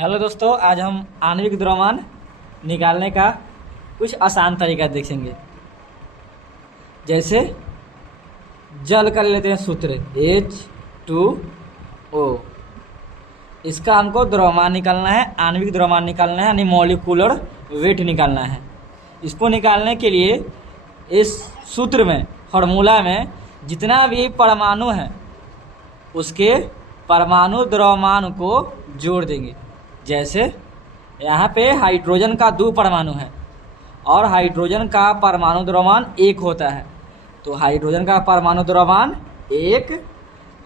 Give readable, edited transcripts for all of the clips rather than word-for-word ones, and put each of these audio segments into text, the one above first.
Hello दोस्तों, आज हम आणविक द्रव्यमान निकालने का कुछ आसान तरीका देखेंगे। जैसे जल का ले लेते हैं सूत्र H2O। इसका हमको द्रव्यमान निकालना है, आणविक द्रव्यमान निकालना है, यानी मॉलिक्यूलर वेट निकालना है। इसको निकालने के लिए इस सूत्र में, फॉर्मूला में जितना भी परमाणु है उसके परमाणु द्रव्यमान को जोड़ देंगे। जैसे यहाँ पे हाइड्रोजन का 2 परमाणु है और हाइड्रोजन का परमाणु द्रव्यमान 1 होता है, तो हाइड्रोजन का परमाणु द्रव्यमान 1।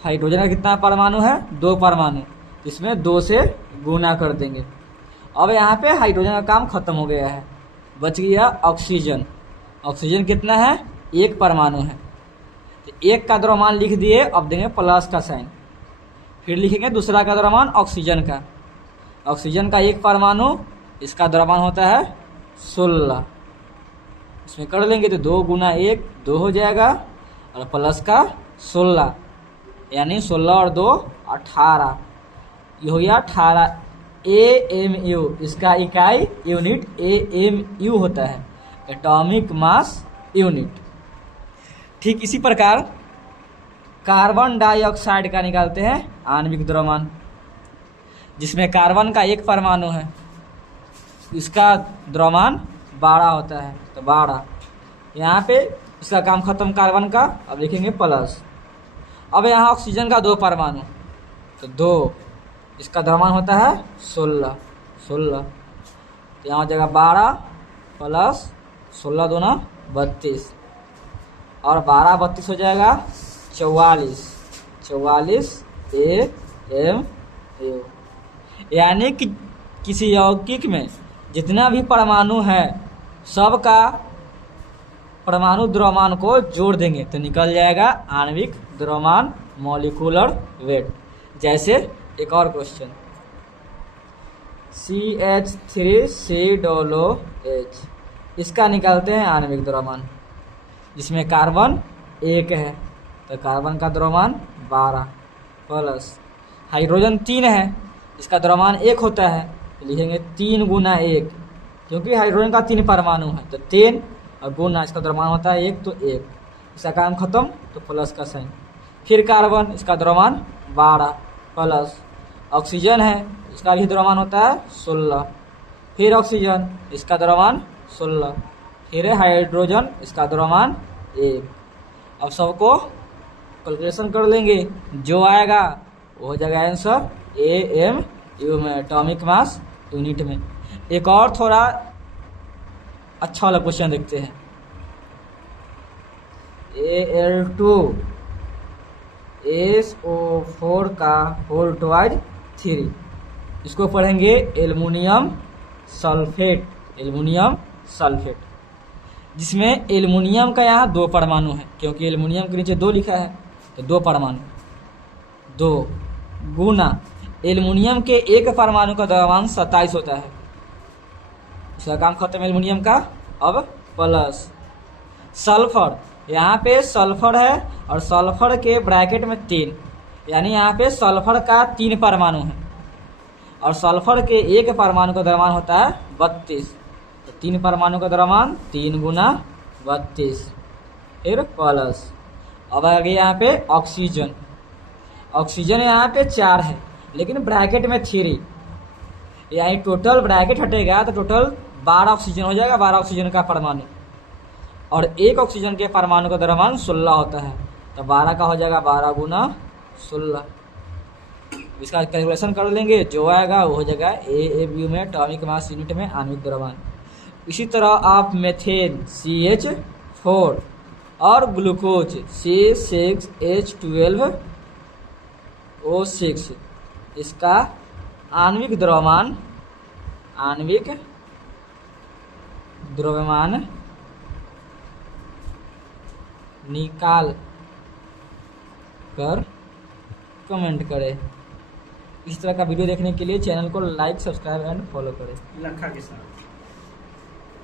हाइड्रोजन का कितना परमाणु है? 2 परमाणु, इसमें 2 से गुना कर देंगे। अब यहाँ पे हाइड्रोजन का काम खत्म हो गया है, बच गया ऑक्सीजन। ऑक्सीजन कितना है? 1 परमाणु है, तो 1 का द्रव्यमान लिख दिए। अब देंगे प्लस का साइन, फिर लिखेंगे दूसरा का द्रव्यमान ऑक्सीजन का। ऑक्सीजन का 1 परमाणु, इसका द्रव्यमान होता है 16। इसमें कर लेंगे तो 2 गुना 1 2 हो जाएगा, और प्लस का 16, यानी 16 और 2 18। ये हो गया 18 AMU। इसका इकाई यूनिट AMU होता है, एटॉमिक मास यूनिट। ठीक इसी प्रकार कार्बन डाइऑक्साइड का निकालते हैं आणविक द्रव्यमान, जिसमें कार्बन का 1 परमाणु है, इसका द्रव्यमान 12 होता है, तो 12। यहाँ पे इसका काम खत्म कार्बन का, अब लिखेंगे प्लस। अब यहाँ ऑक्सीजन का 2 परमाणु, तो 2, इसका द्रव्यमान होता है 16। तो यहाँ हो जाएगा 12 प्लस 16 दूना 32, और 12 32 हो जाएगा 44 AMU। यानी कि किसी यौगिक में जितना भी परमाणु है सबका परमाणु द्रव्यमान को जोड़ देंगे तो निकल जाएगा आणविक द्रव्यमान, मॉलिक्यूलर वेट। जैसे एक और क्वेश्चन, CH3COOH, इसका निकालते हैं आणविक द्रव्यमान, जिसमें कार्बन 1 है, तो कार्बन का द्रव्यमान 12 प्लस हाइड्रोजन 3 है, इसका द्रव्यमान 1 होता है, तो लिखेंगे 3 गुना 1, क्योंकि हाइड्रोजन का 3 परमाणु है, तो 3 और गुना इसका द्रव्यमान होता है 1, तो 1। इसका काम खत्म, तो प्लस का साइन। फिर कार्बन, इसका द्रव्यमान 12 प्लस ऑक्सीजन है, इसका भी द्रव्यमान होता है 16। फिर ऑक्सीजन, इसका द्रव्यमान 16। फिर हाइड्रोजन, इसका द्रव्यमान 1। अब सबको कैलकुलेशन कर लेंगे, जो आएगा वो हो जाएगा आंसर AMU में, एटॉमिक मास यूनिट में। एक और थोड़ा अच्छा वाला क्वेश्चन देखते हैं, Al2SO4 का होल ट्वाइज 3। इसको पढ़ेंगे एल्युमिनियम सल्फेट, जिसमें एल्युमिनियम का यहाँ 2 परमाणु है, क्योंकि एल्युमिनियम के नीचे 2 लिखा है, तो 2 परमाणु, 2 गुना एल्युमिनियम के 1 परमाणु का द्रव्यमान 27 होता है, इसका काम खत्म एल्युमिनियम का। अब प्लस सल्फर, यहाँ पे सल्फर है और सल्फर के ब्रैकेट में 3, यानी यहाँ पे सल्फर का 3 परमाणु है, और सल्फर के 1 परमाणु का द्रव्यमान होता है 32, तो 3 परमाणु का द्रव्यमान 3 गुना 32, फिर प्लस। अब आ गया यहाँ पे ऑक्सीजन यहाँ पे 4 है, लेकिन ब्रैकेट में 3, यानी टोटल ब्रैकेट हटेगा तो टोटल 12 ऑक्सीजन हो जाएगा, 12 ऑक्सीजन का परमाणु, और 1 ऑक्सीजन के परमाणु का द्रव्यमान 16 होता है, तो 12 का हो जाएगा 12 गुना 16। इसका कैलकुलेशन कर लेंगे, जो आएगा वो हो जाएगा AMU में, एटॉमिक मास यूनिट में, आणविक द्रव्यमान। इसी तरह आप मेथेन CH4 और ग्लूकोज C6H12O6, इसका आणविक द्रव्यमान निकाल कर कमेंट करें। इस तरह का वीडियो देखने के लिए चैनल को लाइक, सब्सक्राइब एंड फॉलो करें। लखा के साथ।